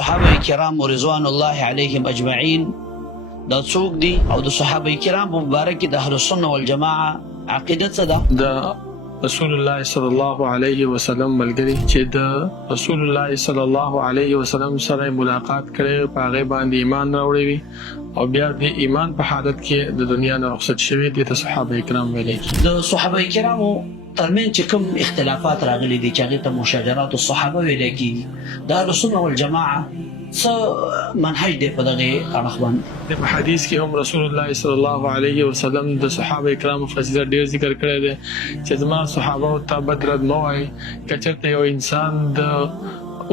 صحابه کرام رضوان الله علیهم اجمعین دا څوک دي او د صحابه کرام مبارک د اهل السنه والجماعه عقیده څه ده؟ د رسول الله صلی الله علیه وسلم ملګری چې د رسول الله صلی الله علیه وسلم سره ملاقات کړي په هغه باندې ایمان راوړي وي او بیا د ایمان په حالت کې د دنیا نه رخصت شوي دي ته صحابه کرام ویل کېږي. د صحابه کرامو ترمنځ چې کوم اختلافات راغلي دي چې هغې ته مشاجرات الصحابه ویل کېږي، د اهل السنه والجماعه څه منهج دی په دغه اړخ باندې؟ په حدیث کې هم رسول الله صلی الله علیه وسلم د صحابه کرامو فضیلت ډیر ذکر کړی دی چې زما صحابه ته بدرد مه وایي. که چېرته یو انسان د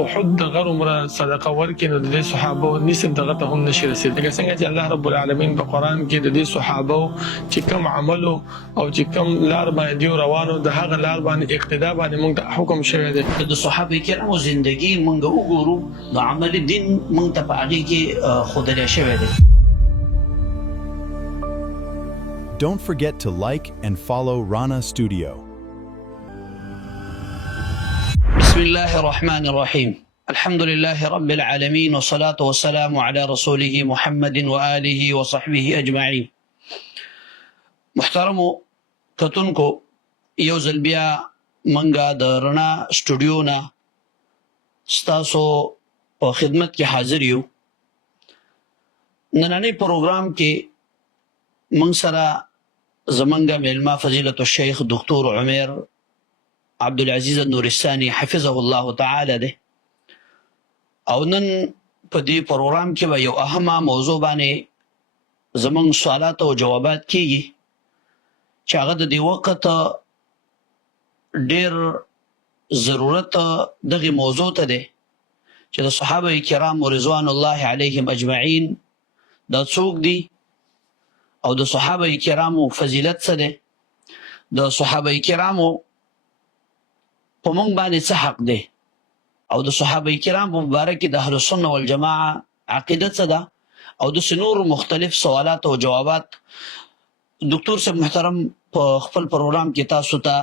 احد د غر عمره صدقه ورکړي نو د دې صحابو نصف دغه ته هم نشي رسېدلی. لکه څنګه چې الله رب العالمین په قرآن کې د دې صحابو چې کوم عمل او چې کوم لار باندې دوی روانو د هغه لار باندې اقتدا باندې موږ ته حکم شوی دی. د صحابه کرامو زندگی موږ وګورو، د عمل دین موږ ته په هغې کې ښودلی شوی دی. Don't forget to like and follow Rana Studio. بسم الله الرحمن الرحيم. الحمد لله رب العالمين والصلاة والسلام على رسوله محمد وآله وصحبه أجمعين. محترمو کتونکو، یو ځل بیا منګه د رڼا سټوډیو نه ستاسو په خدمت کې حاضر یو. نننی پروګرام کې موږ سره زمونږ میلمه فضیلت الشیخ دکتور عمر عبدالعزیز النورستاني حفظه الله تعالی ده، او نن په دې پروګرام کې به یو اهمه موضوع باندې زمونږ سوالات او جوابات کیږي چې هغه د دې وخت ډېر ضرورت دغه موضوع ته دی چې د صحابه کرام رضوان الله علیهم اجمعین دا څوک دي او د صحابه کرامو فضیلت څه دی، د صحابه کرامو په موږ باندې څه حق دی، او د صحابه کرامو مبارک د اهل السنه والجماعه عقیده څه ده، او د نور مختلف سوالات او جوابات دکتور صاحب محترم په خپل پروګرام کې تاسو ته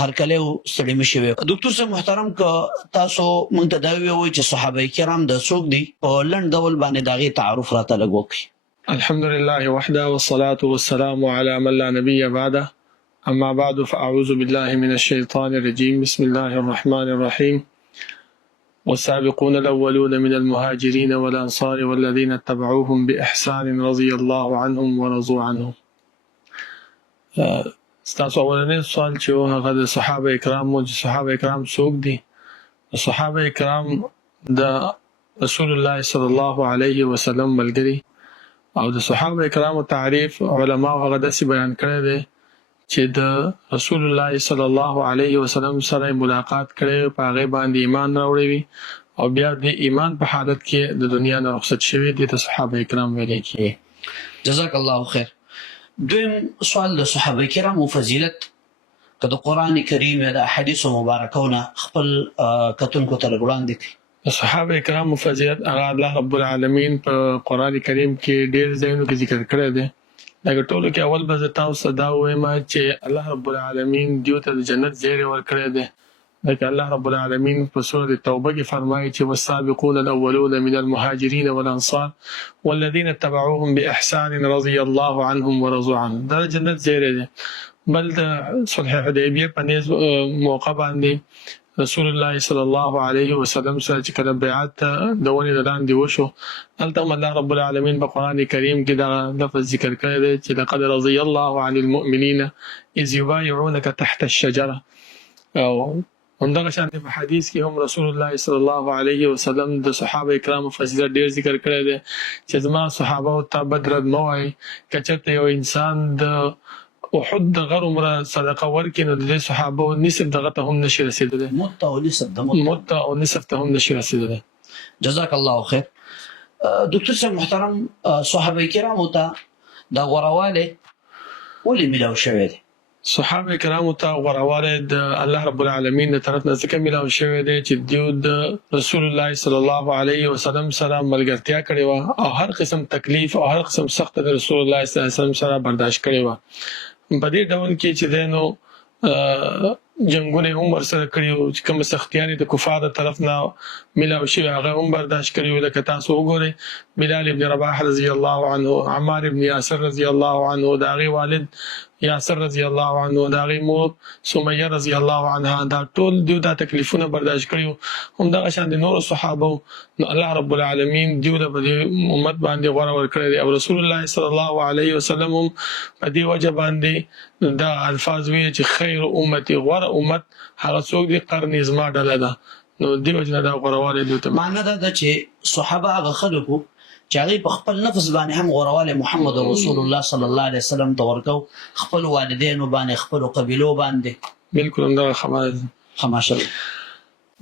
هرکلی ستړي مه شوئ. دکتور صاحب محترم، که تاسو موږ ته دا ووایئ چې صحابه کرام د څوک دي، په لنډ ډول باندې د هغې تعارف راته لږ وکړئ. الحمد لله وحده والصلاة والسلام على من لا نبي بعده. أما بعد فأعوذ بالله من الشيطان الرجيم. بسم الله الرحمن الرحيم. والسابقون الأولون من المهاجرين والأنصار والذين اتبعوهم بإحسان رضي الله عنهم ورضوا عنه. ستاسو اولنی سوال چې و هغه د صحابه کرامو چې صحابه کرام څوک دي. صحابه کرام د رسول الله صلی الله علیه وسلم ملګري او د صحابه کرامو تعریف علما هغه داسې بیان کړی دی چې د رسول الله صلی الله علیه وسلم سره ملاقات کړي په هغه باندې ایمان راوړي وي او بیا د ایمان په حالت کې د دنیا نه رخصت شوي دي ته صحابه کرام ویل کېږي. جزاک الله خیر. دویم سوال د صحابه کرامو فضیلت که د قرآن کریم یا د احادیثو مبارکونه خپل کتونکو ته لږ وړاندې کړي. د صحابه کرامو فضیلت هغه الله رب العالمین په قرآن کریم کې ډېر ځایونو کې ذکر کړی دی. لکه ټولو کې اول به زه تاسو ته دا ووایم چې الله رب العالمین دیو ته د جنت زیری ورکړی دی. لکه الله رب العالمین په سورة توبه کې فرمایي چې والسابقون الاولون من المهاجرین والانصار والذین اتبعوهم باحسان رضی الله عنهم ورضوا عنه. دا جنت زیری دی. بل د صلح حدیبیه په نیز موقع باندې رسول الله صلی الله علیه وسلم سره چې کله بیعت د ونې د لاندې وشو، هلته هم الله رب العالمین په قرآن کریم کې دا لفظ ذکر کړی دی چې لقد رضی الله عن المؤمنین اذ یبایعونک تحت الشجره. او همدغه شانې په حدیث کې هم رسول الله صلی الله علیه وسلم د صحابه کرامو فضیلت ډېر ذکر کړی دی چې زما صحابه ته بدرد مه وایي. که چېرته یو انسان د احد د غر عمره صدقه ورکړي نو د دې صحابو نصف دغه ته هم نشي رسېدلی. مت او نصف ته هم نشي رسېدلی. جزاک الله خیر. دکتور صاحب محترم، صحابه کرامو ته دا غوروالی ولې میلاو شوی دی؟ صحابه کرامو ته غوروالی د الله رب العالمین د طرف نه ځکه میلاو شوی دی چې دوی د رسول الله صلی الله علیه وسلم سره ملګرتیا کړې وه او هر قسم تکلیف او هر قسم سخته د رسول الله صلی الله علیه وسلم سره برداشت کړې وه. په دې ډول کې چې دی نو جنگونه هم ورسره کړي وو چې کومه سختیانې د کفار د طرف نه ملاو شوی هغه هم برداشت کړی و. لکه تاسو وګورئ بلال ابن رباح رضی الله عنه، عمار ابن یاسر رضی الله عنه، د هغې والد یاسر رضی الله عنه، د هغې مور سمیه رضی الله عنها، دا ټول دیو دا تکلیفونه برداشت کړي وو. همدغه شان د نورو صحابو نو الله رب العالمین دیو ته په دې امت باندې غوره ورکړی دی، او رسول الله صلی الله علیه وسلم هم په دې وجه باندې دا الفاظ ویل چې خیر امتي، غوره امت هغه څوک دی قرن زما ډله ده. نو دې وجه نه دا غوروالی دیو ته. معنی دا ده چې صحابه هغه خلک وو چې هغوی په خپل نفس باندې هم غوروالی محمد رسول الله صلی الله علیه وسلم ته ورکو، خپلو والدینو باندې، خپلو قبیلو باندې. بلکل همدغه خبره ده. ماشاءالله.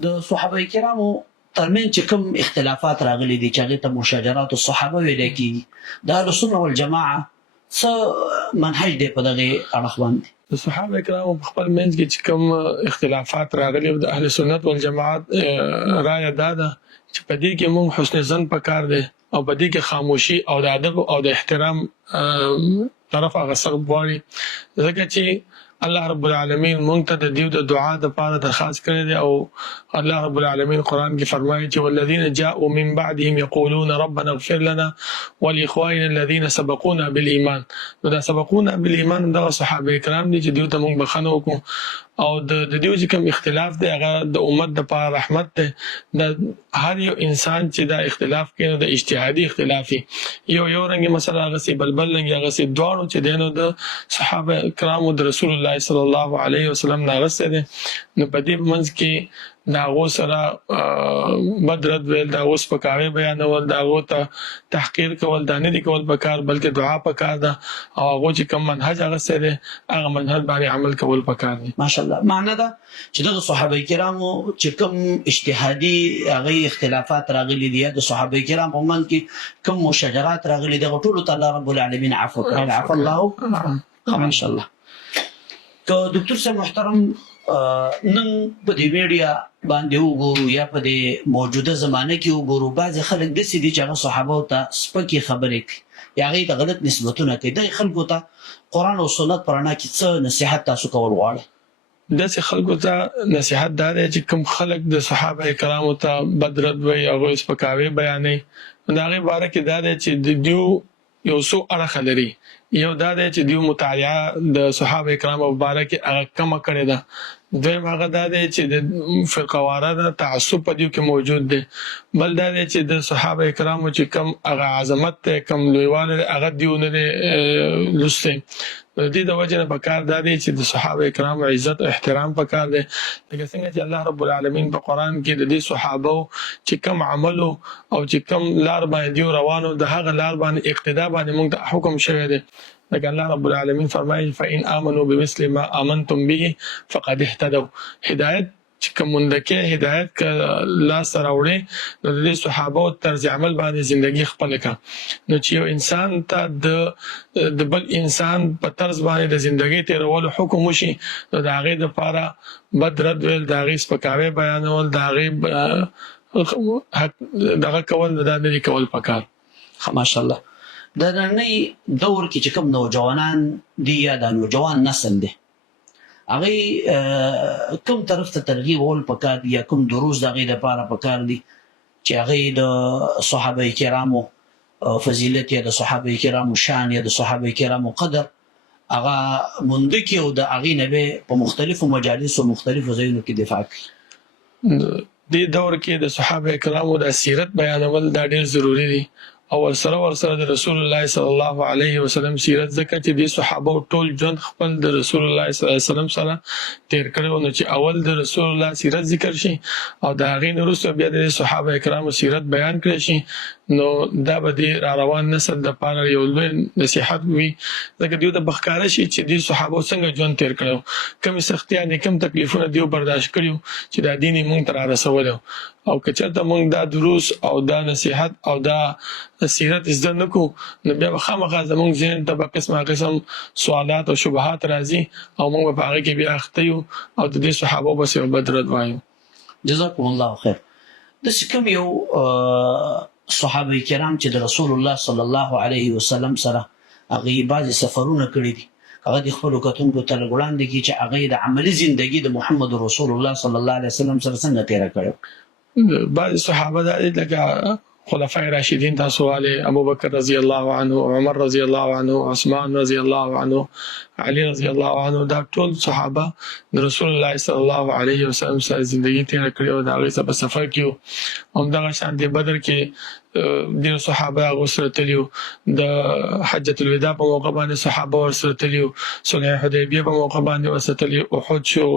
د صحابه کرامو ترمنځ چې کوم اختلافات راغلي دي چې هغې ته مشاجرات الصحابه ویلی کېږي، د اهلسنه والجماعه څه منهج دی په دغې اړخ باندې؟ د صحابه کرامو په خپل منځ کې چې کوم اختلافات راغلي د اهل سنت والجماعت رایه دا ده چې په دې کې موږ حسن ظن پکار دی، او په دې کې خاموشي او د ادب او د احترام طرف هغه سخت غواړي، ځکه چې الله رب العالمین مونږ ته د دیو د دعا دپاره درخواست کړی دی، او الله رب العالمین قرآن کې فرمایي چې والذین جاءوا من بعدهم یقولون ربنا اغفر لنا ولاخواننا الذین سبقونا بالایمان. نو دا سبقونا بالایمان دغه صحابه کرام دي چې دیو ته مونږ بخښنه وکړو، او د دیو چې کوم اختلاف دی هغه د امت دپاره رحمت دی. د هر یو انسان چې دا اختلاف کوي نو د اجتهادي اختلافي یو رنګې مسله هغسې بل رنګې هغسې دواړو چې دی نو د صحابه کرامو د رسول الله صلی الله علیه وسلم نه اغوستی دی. نو په دې منځ کې د هغو سره بد رد ویل، د هغو سپکاوی بیانول، د هغو ته تحقیر کول دا نه دي کول پکار، بلکې دعا پکار ده، او هغو چې کوم منهج اغوستی دی هغه منهج باندې عمل کول پکار دي. ماشاءالله. معنی ده چې دغه صحابه کرامو چې کوم اجتهادي هغې اختلافات راغلي دي یا د صحابه کرامو په منځ کې کوم مشاجرات راغلي دي هغه ټولو ته الله رب العالمین عفو کړی، عفو الله. ماشاءالله. که دکتور صاحب محترم نن په دې میډیا باندې وګورو یا په دې موجوده زمانه کې وګورو، بعضې خلک داسې دي چې هغه صحابو ته سپکې خبرې کوي یا هغې ته غلط نسبتونه کوي. دغې خلکو ته قرآن او سنت په رڼا کې څه نصیحت تاسو کول غواړئ؟ داسې خلکو ته نصیحت دا دی چې کوم خلک د صحابه کرامو ته بد رد وایي، هغوی سپکاوی بیانوي، نو د هغې باره کې دا دی چې د دیو یو څو اړخه لري. یو دا دی چې دیو مطالعه د صحابه کرامو په باره کې هغه کمه کړې ده. دویم هغه دا دی چې د فرقواره ده تعصب په دیو کې موجود دی. بل دا دی چې د صحابه کرامو چې کم هغه عظمت دی، کم لویوالی دی، هغه دیو نه دی لوستی. د دې د وجې نه پکار دا دی چې د صحابه کرامو عزت او احترام پکار دی، لکه څنګه چې الله رب العالمین په قرآن کې د دې صحابو چې کم عملو او چې کم لار باندې دیو روانو د هغه لار باندې اقتدا باندې موږ ته حکم شوی دی. لکه الله رب العالمین فرمایي فإن آمنوا بمثل ما آمنتم به فقد اهتدوا. هدایت چې کوم مندکې هدایت که لاسته راوړې نو د دې صحابو طرز عمل باندې زندگی خپله کړه. نو چې یو انسان ته د بل انسان په طرز باندې د زندگی تېرولو حکم وشي نو د هغې دپاره بد رد ویل، د هغې سپکاوی بیانول، د هغې دغه کول دا نه دي کول پکار. ماشاءالله. د نننۍ دور کې چې کوم نوجوانان دي یا د نوجوان نسل دی هغې کوم طرف ته ترغیب ول پکار دي یا کوم دروس د هغې دپاره پکار دي چې هغې د صحابه کرامو فضیلت یا د صحابه کرامو شان یا د صحابه کرامو قدر هغه مونده کړي او د هغې نه به په مختلفو مجالسو مختلفو ځایونو کې دفاع کړي؟ دې دور کې د صحابه کرامو د سیرت بیانول دا ډېر ضروري دي، او ورسره د رسول الله صلی الله علیه وسلم سیرت، ځکه چې دې صحابه ټول ژوند خپل د رسول الله صلی الله علیه وسلم سره تیر کړی و. نو چې اول د رسول الله سیرت ذکر شي او د هغې نه وروسته بیا د صحابه کرامو سیرت بیان کړی شي نو دا به د را روان نسل دپاره یو لوی نصیحت وي، ځکه دیو ته به ښکاره شي چې دې صحابو څنګه ژوند تیر کړی، کومې سختیانې کوم تکلیفونه دیو برداشت کړي چې دا دین یې مونږ ته را رسولی. او که چېرته مونږ دا دروس او دا نصیحت او دا سیرت زده نه کړو نو بیا به خامخا زمونږ ذهن ته به قسمه قسم سوالات او شبهات راځي او مونږ به په هغې کې بیا اخته یو او د دې صحابو بس یو بد رد وایو. جزاکم الله خیر. داسې کوم یو صحابه کرام چې د رسول الله صلی الله علیه وسلم سره هغې بعضې سفرونه کړي دي، هغه د خپلو کتونکو ته لږ وړاندې کړي چې هغې د عملي زندګي د محمد رسول الله صلی الله علیه وسلم سره څنګه تېره کړې؟ بعض صحابه دا دي لکه خلفای راشدین تاسو والے ابو بکر رضی الله عنه، عمر رضی الله عنه، عثمان رضی الله عنه، علي رضی الله عنه، دا ټول صحابه د رسول الله صلی الله علیه وسلم سره زندگی تیر کړې او دا غي په سفر کې هم دغه شان دی بدر کې د صحابه غسر تلیو د حجۃ الوداع په موقع باندې صحابه ورسره تلیو، صلح حدیبیه په موقع باندې ورسره تلیو، احد شو،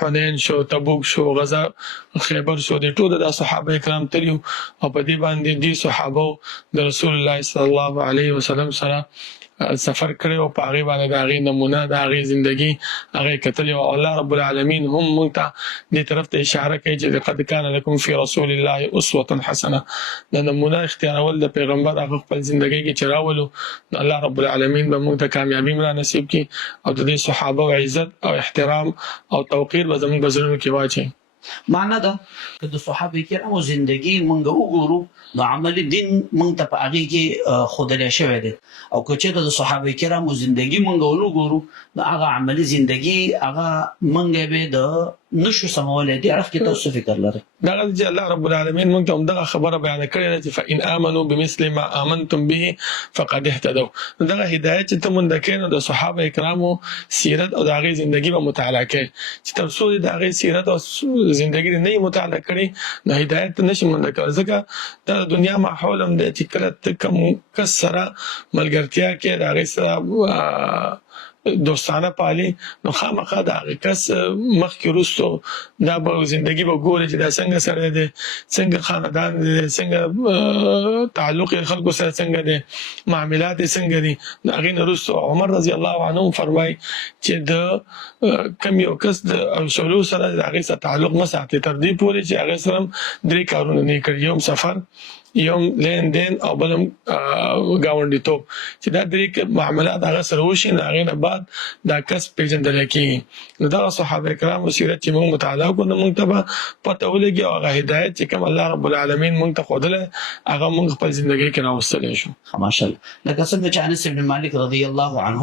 حنین شو، تبوک شو، غزا خیبر شو، د ټول د صحابه کرام تلیو او په دې باندې دي صحابه د رسول الله صلی الله علیه وسلم سره سفر کړی او په هغې باندې د هغې نمونه د هغې زندګي هغې کتلې او الله رب العالمین هم موږ ته دې طرف ته اشاره کوي چې لقد کان لکم فی رسول الله اسوة حسنه، د نمونه اختیارول د پیغمبر هغه خپل زندګۍ کې چې راولو نو الله رب العالمین به موږ ته کامیابي را نصیب کړي او د دې صحابه عزت او احترام او توقیر به زموږ په زړونو کې واچوي. معنا ده که د صحابه کرامو زندگی مونږ وګورو نو عملی دین مونږ ته په هغې کې ښودلی شوی دی او که چېرته د صحابه کرامو زندگی مونږ ونه ګورو نو هغه عملي زندگی هغه مونږ به د نشو سمولی. دې اړخ کې تاسو فکر لرئ؟ دغه چې الله رب العالمین موږ ته همدغه خبره بیان کړې ده چې فإن آمنوا بمثل ما آمنتم به فقد اهتدوا. نو دغه هدایت چې ته مونږ کوې نو د صحابه کرامو سیرت او د هغې زندګي به مطالعه کوې چې تر څو د هغې سیرت او زندګي دې نه یې مطالعه کړې نو هدایت ته نشي مونږ کولی، ځکه دا د دنیا ماحول هم دی چې کله ته کوم کس سره ملګرتیا کې د هغې سره دوستانه پالي نو خامخا د هغې کس مخکې وروستو دا به زندګي به ګوري چې دا څنګه سره دی، څنګه خاندان دی، څنګه تعلق یې خلکو سره څنګه دی، معاملات یې څنګه دي. د هغې نه وروستو عمر رضی الله عنه فرمایي چې د کوم یو کس د اصولو سره د هغې سره تعلق مه ساتي تر دې پورې چې هغې سره هم 3 کارونه نه یې کړي، یو سفر، یو لین دین او بل هم ګاونډیتوب، چې دا 3 معاملات هغه سره وشي نو هغې نه بعد دا کس پېژندلی کېږي. نو دغه صحابه کرامو سیرت چې موږ مطالعه کړو نو موږ ته به پته ولګي او هغه هدایت چې کوم الله رب العالمین موږ ته ښودلی هغه موږ خپل زندګۍ کې راوستلی شو. ماشاءالله. لکه څنګه چې انس بن مالک رضی الله عنه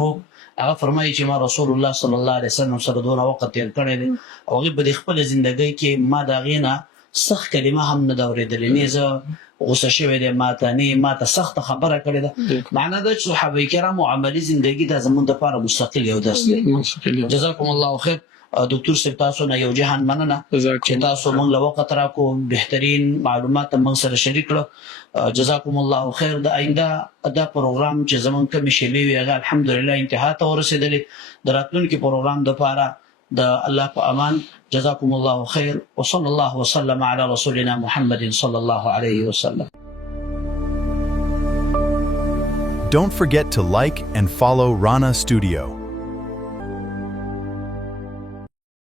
هغه فرمایي چې ما رسول الله صلی الله علیه وسلم سره دونه وخت تیر کړی دی او هغې په خپل زندګۍ کې ما د هغې نه سخت کلمه هم نه ده اورېدلې، نه زه غوسه شوی دی ماته، نه ماته سخته خبره کړې ده. معنا ده چې صحابه کرامو عملي زندګي دا زموږ دپاره مستقل یو درس دی. جزاکم الله خیر. دکتور صاحب تاسو نه یو جهان مننه چې تاسو موږ له وخت راکو، بهترین معلومات موږ سره شریک کړو. جزاکم الله خیر. د آینده دا پروګرام چې زموږ کومې شیبې وي هغه الحمدلله انتها ته ورسېدلې، د راتلونکي پروګرام دپاره د الله په امان. جزاكم الله خير وصلى الله وسلم على رسولنا محمد صلى الله عليه وسلم. Don't forget to like and follow Rana Studio.